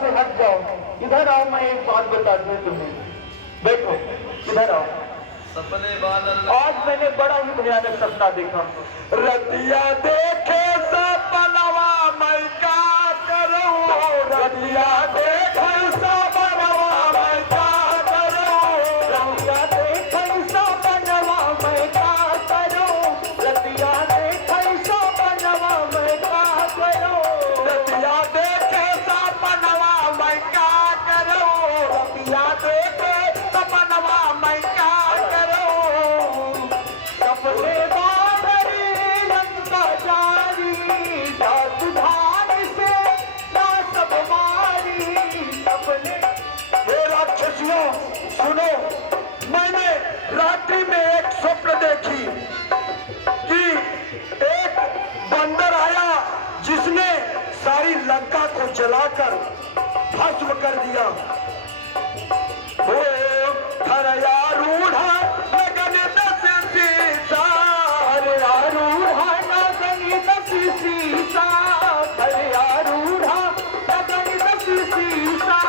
से हट जाओ, इधर आओ, मैं एक बात बताती हूँ तुम्हें। बैठो, इधर आओ। सपने बादल आज मैंने बड़ा ही भयानक सपना देखा। रतिया देखे सपनवा मैं क्या करूं, रतिया देखे सपनवा मैं क्या करूं, रतिया देखे सपनवा मैं क्या करूं, रतिया देखे सपनवा मैं क्या करूं, रतिया देखे सपनवा मैं क्या करूं, रतिया देखे सपनवा मैं क्या करूं, सपने बादरी लंका जारी, ना सुधार से ना सब मारी, सपने। हे राक्षसियों सुनो, मैंने रात्रि में एक स्वप्न देखी कि एक बंदर आया जिसने सारी लंका को जलाकर भस्म कर दिया। वो खरयारूढ़ा लगन दस सीसा, खरयारूढ़ा लगन दस सीसा, खरयारूढ़ा लगन दस सीसा,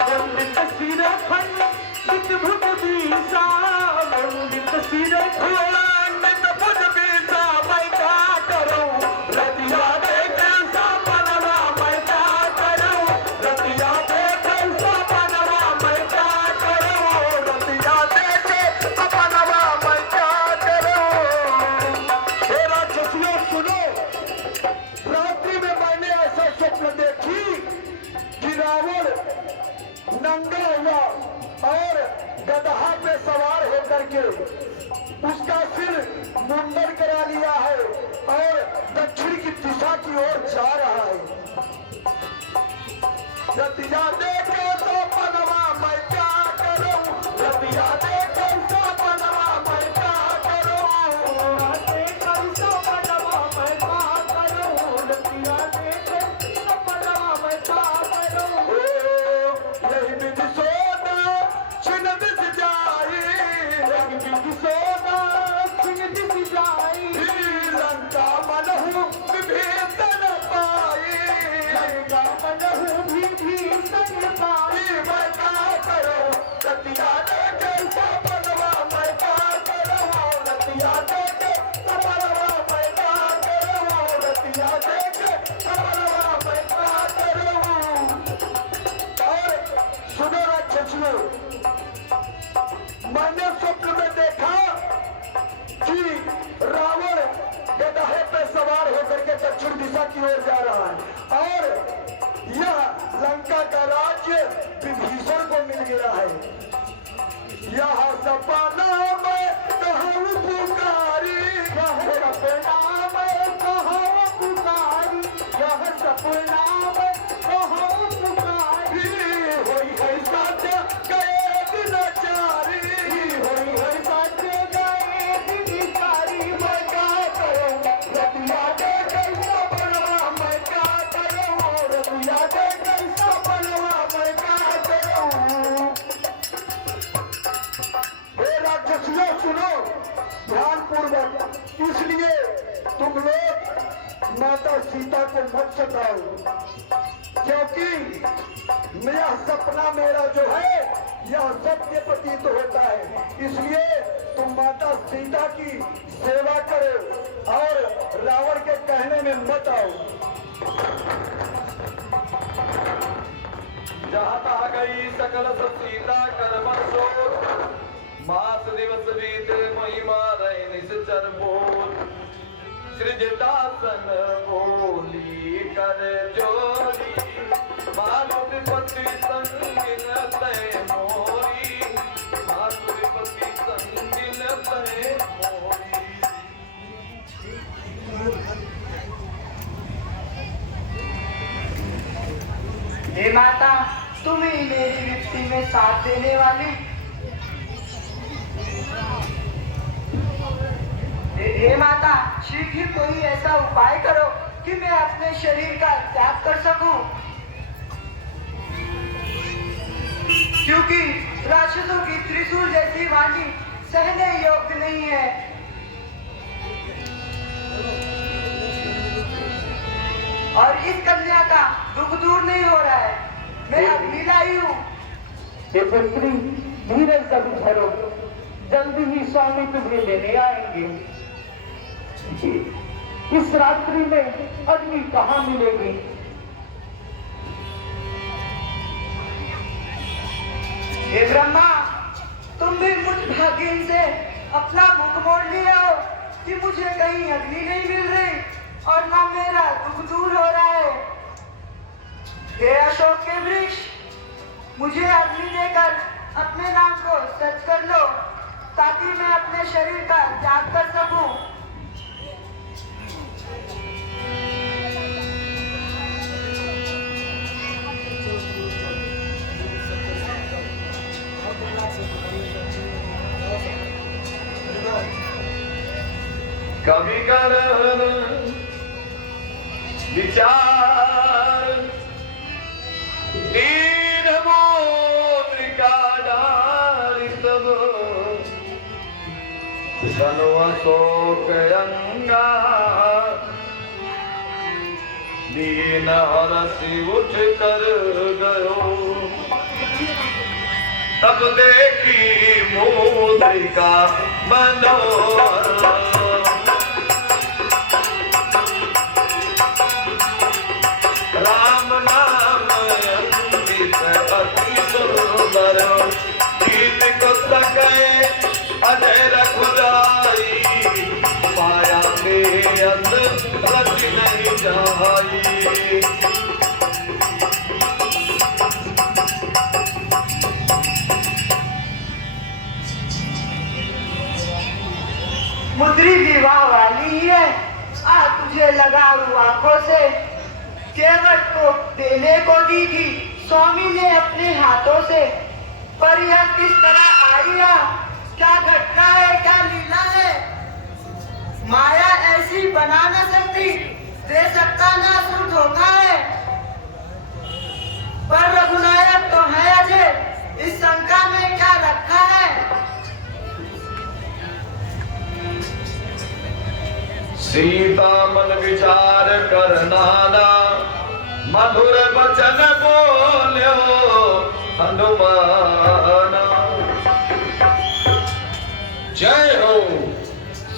मंडित सिर खंडित भुज बीसा, मंडित सिर खंडित भुज बीसा, मैं क्या करूं, रतिया देखे सपनवा मैं क्या करूं, रतिया देखे सपनवा मैं क्या करूं, रतिया देखे सपनवा मैं क्या करूं। हे राक्षसियों सुनो, रात्रि में मैंने ऐसा स्वप्न देखी कि रावण नंगा हुआ और गदहा पे सवार होकर के उसका सिर मुंडन करा लिया है और दक्षिण की दिशा की ओर जा रहा है। रतिया देखे सपनवा मैं क्या करूं, रतिया देखे सपनवा मैं क्या करूं, देखे सपनवा मैं क्या करूं, रतिया देखे सपनवा मैं क्या करूं। यही विधि सोना छिन दिस जाई, यही विधि सोना छिन दिस जाई, लंका मनहु विभीषण पाई, लंका मनहु विभीषण पाई, मैं क्या करूं, रतिया देखे सपनवा मैं क्या करूं, रतिया देखे सपनवा मैं क्या करूं, रतिया देखे सपनवा मैं क्या करूं। और सुनो राक्षसियों, मैंने स्वप्न में देखा कि रावण गदहे पे सवार होकर के दक्षिण दिशा की ओर जा रहा है और यह लंका का राज्य विभीषण को मिल गया है। यह सपना मैं कहूँ पुकारी, यह सपना मैं कहूँ पुकारी, यह सपना मैं कहूँ पुकारी, होई है सत्य गए दिन चारी, होई है सत्य गए दिन चारी, मैं क्या करूं, रतिया देखे सपनवा मैं क्या करूं, रतिया देखे सपनवा मैं क्या करूं। हे राक्षसियों सुनो ध्यान पूर्वक, इसलिए तुम लोग माता सीता को मत सताओ, क्योंकि यह सपना मेरा जो है यह सत्य प्रतीत होता है। इसलिए तुम माता सीता की सेवा करो और रावण के कहने में मत आओ। जहाँ तहाँ गई सकल सब सीता कर्म सोच, मास दिवस बीते महिमा रहे निश्चर बोल, सृजतासन बोली कर जोरी, मातृपति संगिन तय मोरी, मातृपति संगिन तय मोरी। हे माता, तुम ही मेरी विपत्ति में साथ देने वाली। हे माता, शीघ्र कोई ऐसा उपाय करो कि मैं अपने शरीर का त्याग कर सकूं, क्योंकि राक्षसों की त्रिशूल जैसी वाणी सहने योग्य नहीं है। और इस कन्या का दुख दूर नहीं हो रहा है। मैं अग्नि लाई हूँ। ये पुत्री धीरे से धरो, जल्दी ही स्वामी तुम्हें लेने आएंगे। इस रात्रि में अग्नि कहाँ मिलेगी? हे ब्रह्मा, तुम भी मुझ भाग्यहीन से अपना मुख मोड़ लिए हो कि मुझे कहीं अग्नि नहीं मिल रही और ना मेरा दुख दूर हो रहा है। हे अशोक के वृक्ष, मुझे अग्नि देकर अपने नाम को सच कर लो ताकि मैं अपने शरीर का त्याग कर सकूं। कभी कर विचार दीन मोद्रिका डाली तब बनो अशोक अंगा दीन हरसी उठ कर गयो तब देखी मोद्रिका मनोहर राम नाम अंकित अति सुंदर गीत को सके अजय रघुराई पाया बेअंत रच नहीं जाई। मुद्री विवाह वाली ही है, आ तुझे लगाऊ आंखों से केवट को देने को दी थी स्वामी ने अपने हाथों से, पर यह किस तरह आई है? क्या घटना है, क्या लीला है? माया ऐसी बना न सकती, दे सकता ना असुर धोखा है। पर रघुनायक तो है अजय, इस शंका में क्या रखा है? सीता मन विचार कर नाना मधुर वचन बोल्यो हनुमान। जय हो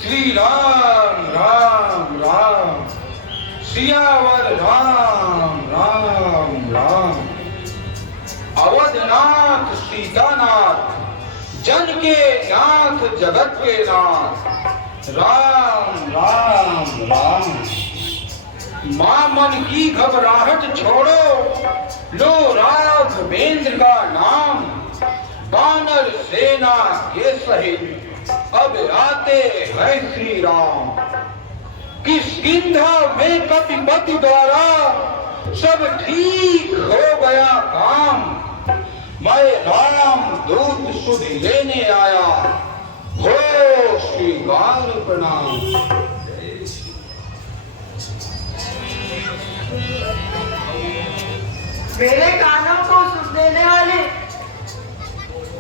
श्री राम राम राम, सियावर राम राम राम। अवधनाथ सीतानाथ, जन के नाथ जगत के नाथ, राम राम राम। मां मन की घबराहट छोड़ो, लो राघवेंद्र का नाम। वानर सेना के सहित अब आते हैं श्री राम। किष्किंधा में कपिपति द्वारा सब ठीक हो गया काम। मैं राम दूत सुध लेने आया, हो श्रीवार प्रणाम। मेरे कानों को सुन देने वाले,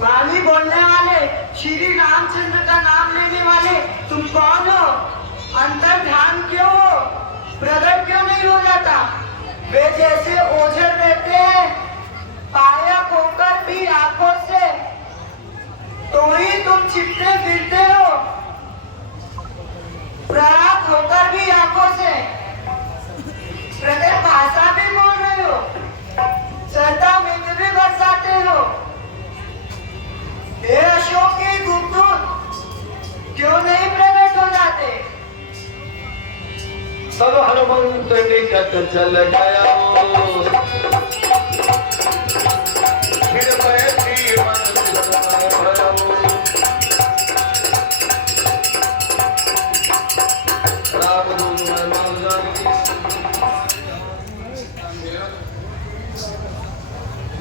वाणी बोलने वाले, श्री रामचंद्र का नाम लेने वाले तुम कौन हो? अंतर ध्यान क्यों हो? प्रकट क्यों नहीं हो जाता? वे जैसे ओझल रहते हैं, पायक होकर भी आंखों से, तो ही तुम छिपते फिरते हो। प्रयात होकर भी आंखों से, प्रकट भाषा भी बोल रहे हो, श्रद्धा में भी बरसाते हो। हे अशोक के गुप्तदूत, क्यों नहीं प्रकट हो जाते? सब हनुमंत निकट चल गया, फिर बैठी मन भया। राम दूत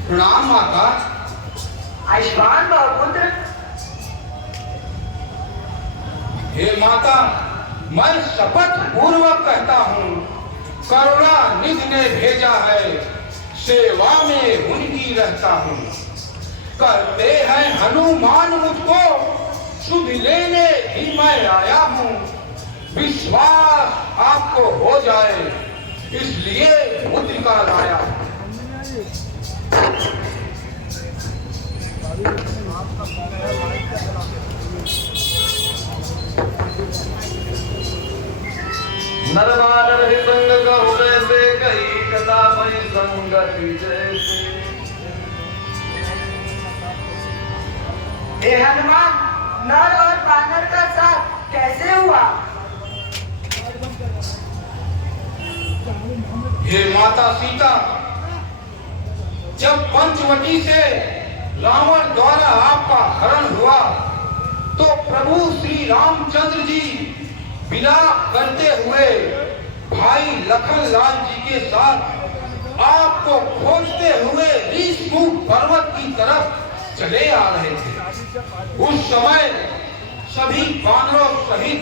प्रणाम माता। आयुष्मान बहुपुत्र। हे माता, मैं शपथ पूर्वक कहता हूँ, करुणा निधि ने भेजा है, सेवा में उनकी रहता हूँ। करते हैं हनुमान मुझको, सुध लेने ही मैं आया हूँ। विश्वास आपको हो जाए, इसलिए मुद्रिका लाया। कभी जैसे। हे हनुमान, नर और बानर का साथ कैसे हुआ? हे माता सीता, जब पंचवटी से रावण द्वारा आपका हरण हुआ तो प्रभु श्री रामचंद्र जी विलाप करते हुए भाई लखनलाल जी के साथ आपको खोजते हुए ऋषमुख पर्वत की तरफ चले आ रहे थे। उस समय सभी बानरों सहित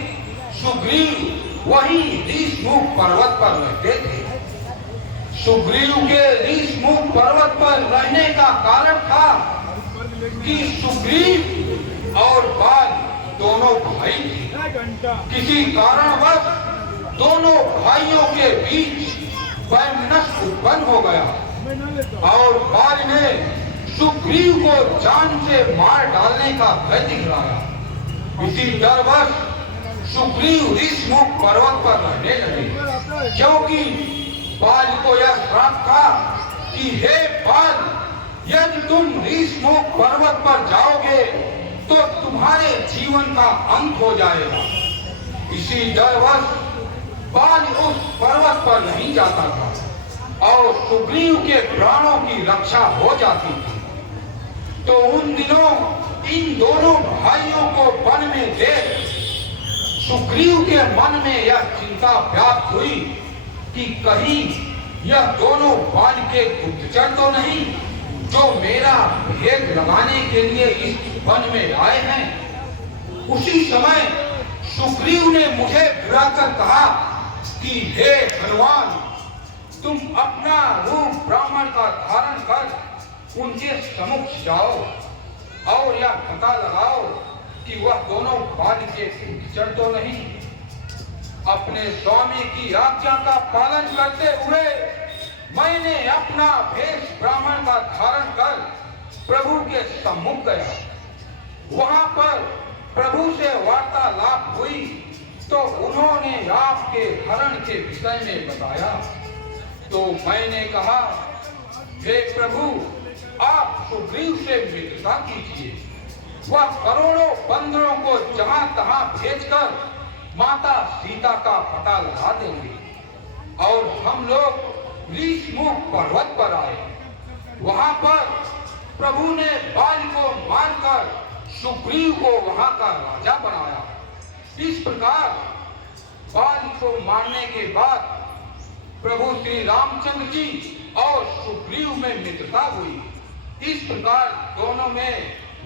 सुग्रीव वहीं ऋषमुख पर्वत पर रहते थे। सुग्रीव के ऋषमुख पर्वत पर रहने का कारण था कि सुग्रीव और बाल दोनों भाई थे। किसी कारणवश दोनों भाइयों के बीच वैमनस्य उत्पन्न हो गया और बाल ने सुग्रीव को जान से मार डालने का भय दिखलाया। इसी डरवश सुग्रीव ऋषमुख पर्वत पर रहने लगे, क्योंकि बाल को यह श्राप था कि हे बाल, यदि तुम ऋषमुख पर्वत पर जाओगे तो तुम्हारे जीवन का अंत हो जाएगा। इसी डरवश बाल उस पर्वत पर नहीं जाता था और सुग्रीव के प्राणों की रक्षा हो जाती थी। तो उन दिनों इन दोनों भाइयों को वन में देख सुग्रीव के मन में यह चिंता व्याप्त हुई कि कहीं यह दोनों बाल के गुप्तचर तो नहीं जो मेरा भेद लगाने के लिए इस वन में आए हैं। उसी समय सुग्रीव ने मुझे बुलाकर कहा कि हे हनुमान, तुम अपना रूप ब्राह्मण का धारण कर उनके सम्मुख जाओ और यह पता लगाओ कि वह दोनों बाल के गुप्तचर तो नहीं। अपने स्वामी की आज्ञा का पालन करते हुए मैंने अपना भेष ब्राह्मण का धारण कर प्रभु के सम्मुख गया। वहां पर प्रभु से वार्तालाप हुई तो उन्होंने आपके हरण के विषय में बताया। तो मैंने कहा, हे प्रभु, आप सुग्रीव से मित्रता कीजिए। वह करोड़ों बंदरों को जहां तहां भेजकर माता सीता का पता लगा देंगे और हम लोग ऋषमुख पर्वत पर आए। वहां पर प्रभु ने बाल को मारकर सुग्रीव को वहां का राजा बनाया। इस प्रकार बाल को मारने के बाद प्रभु श्री रामचंद्र जी और सुग्रीव में मित्रता हुई। इस प्रकार दोनों में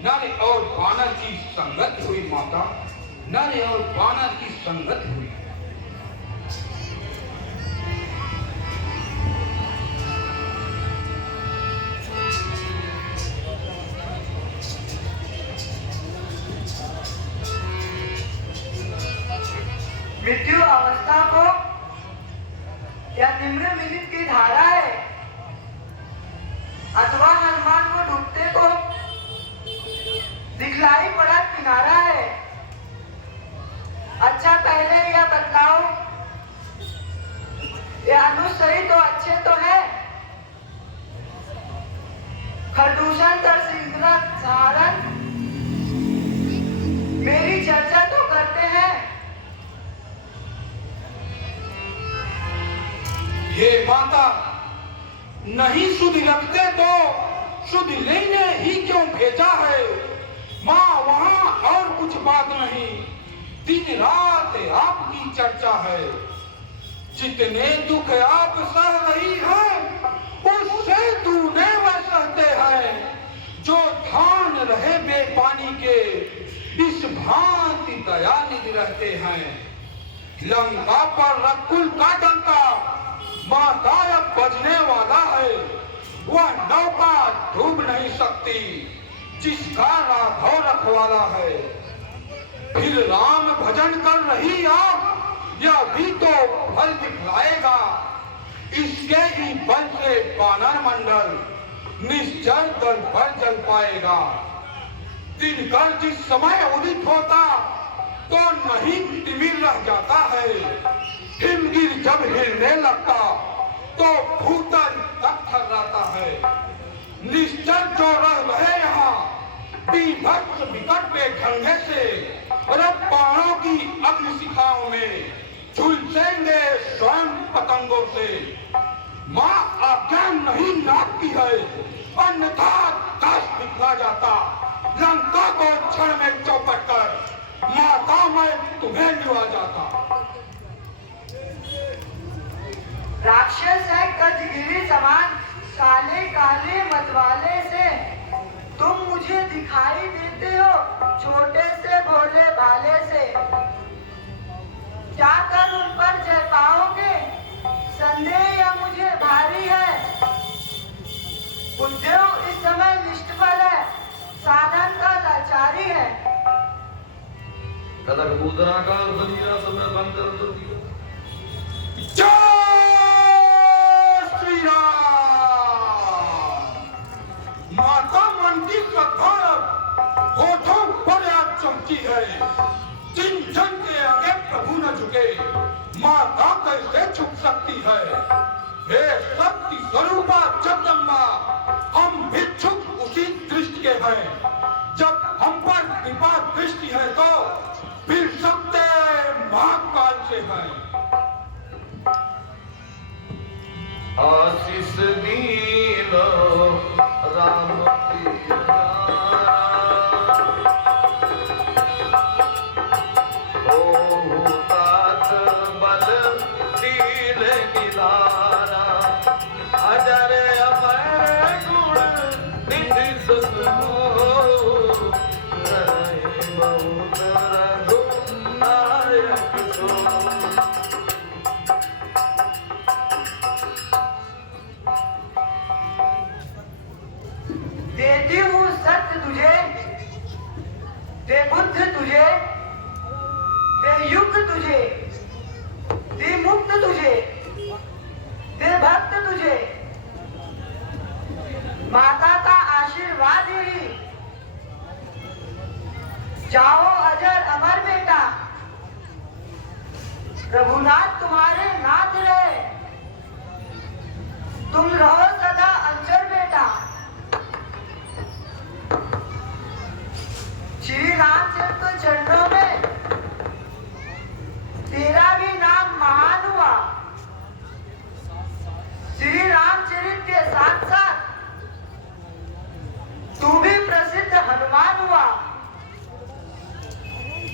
नर और बानर की संगत हुई। माता, नर और बानर की संगत हुई। मृत्यु अवस्था को या निम्न मिनिट की धारा है अथवा हनुमान को डूबते को दिखलाई पड़ा किनारा है। अच्छा, पहले यह बताओ, ये अनुसरी तो अच्छे तो है, खरदूषण कर सिंगरत सहारन मेरी चर्चा तो करते हैं। हे माता, नहीं सुध रखते तो सुध लेने ही क्यों भेजा है? माँ, वहाँ और कुछ बात नहीं, दिन रात आपकी चर्चा है। जितने दुख आप सह रही है उससे दूने वह सहते हैं। जो ठान रहे बेपानी के इस भांति दयानिधि रहते हैं। लंका पर रकुल का डंका मातायब बजने वाला है। वह नौका डूब नहीं सकती जिसका राघव रखवाला है। फिर राम भजन कर रही आप, यह भी तो फल दिखलाएगा। इसके ही बल से बानर मंडल निश्चल दल पर जल पाएगा। दिनकर जिस समय उदित होता तो नहीं तिमिर रह जाता है। हिमगिर जब हिलने लगता तो भूतल तक थर्राता बीभत्स विकट बेढंगे से बाणों की अग्नि शिखाओं में झुलसेंगे स्वयं पतंगों से। माँ आज्ञा नहीं नापती है, अन्यथा दस दिखला जाता। लंका को क्षण में चौपट कर माता मैं तुम्हें लिवा जाता। राक्षस है गजगिरी समान, काले काले मतवाले से तुम मुझे दिखाई देते हो, छोटे से भोले भाले से। क्या कर उन पर जय पाओगे, संदेह या मुझे भारी है। उद्योग इस समय निष्फल है, साधन का लाचारी है। कदर कूदना का बनीरा समय बंद कर दो दिया। श्री राम। माता मन की कथा होठों पर आज चमकी है। जिन जन के आगे प्रभु न झुके, माता कैसे झुक सकती है। हे शक्ति स्वरूपा जगदम्बा, हम भिक्षुक उसी दृष्टि के हैं। जब हम पर कृपा दृष्टि है तो फिर सत्य महाकाल से है। आशीष दीनो राम प्रिया, ओ तात बल शील निधारा, अजर अमर गुण निधि सुनो, रहे बहुत रघुनायक सो। देती हूँ सत्य तुझे, दे बुद्ध तुझे, दे युग तुझे, दे मुक्त तुझे, दे भक्त तुझे। माता का आशीर्वाद ही, जाओ अजर अमर बेटा, रघुनाथ तुम्हारे नाथ रहे, तुम रहो सदा अंजर बेटा। श्री रामचंद्र चरणों में तेरा भी नाम महान हुआ। श्री रामचरित के साथ साथ तू भी प्रसिद्ध हनुमान हुआ।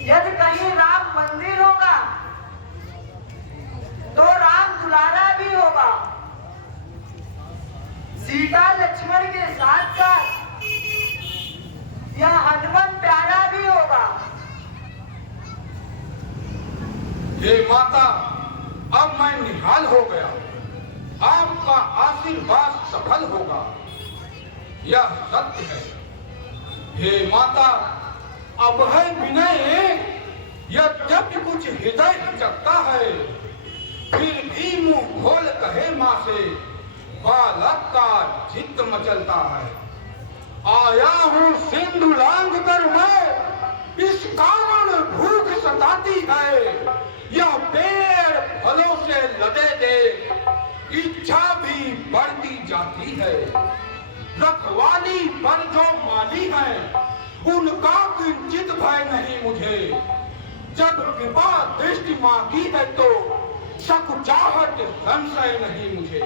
यदि कहीं राम मंदिर होगा तो राम दुलारा भी होगा। सीता लक्ष्मण के साथ साथ यह हनुमान प्यारा भी होगा। हे माता, अब मैं निहाल हो गया। आपका आशीर्वाद सफल होगा, यह सत्य है। हे माता, अब है विनय, यद्यपि कुछ हृदय हिचकता है, फिर भी मुंह खोल कहे माँ से बालक का चित्त मचलता है। आया हूँ सिंधु लांघ कर मैं, इस कारण भूख सताती है। यह पेड़ फलों से लदे दे, इच्छा भी बढ़ती जाती है। रखवाली पर जो माली है, उनका किंचित भय नहीं मुझे। जब कृपा दृष्टि मांगी है तो सकुचाहट संशय नहीं मुझे।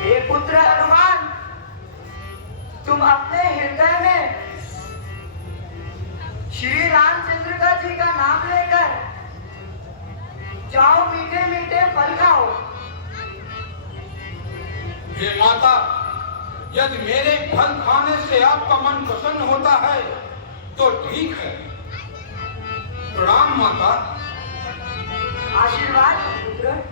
हे पुत्र हनुमान, तुम अपने हृदय में श्री रामचंद्र का जी का नाम लेकर जाओ, मीठे मीठे फल खाओ। हे माता, यदि मेरे फल खाने से आपका मन प्रसन्न होता है तो ठीक है। प्रणाम माता। आशीर्वाद पुत्र।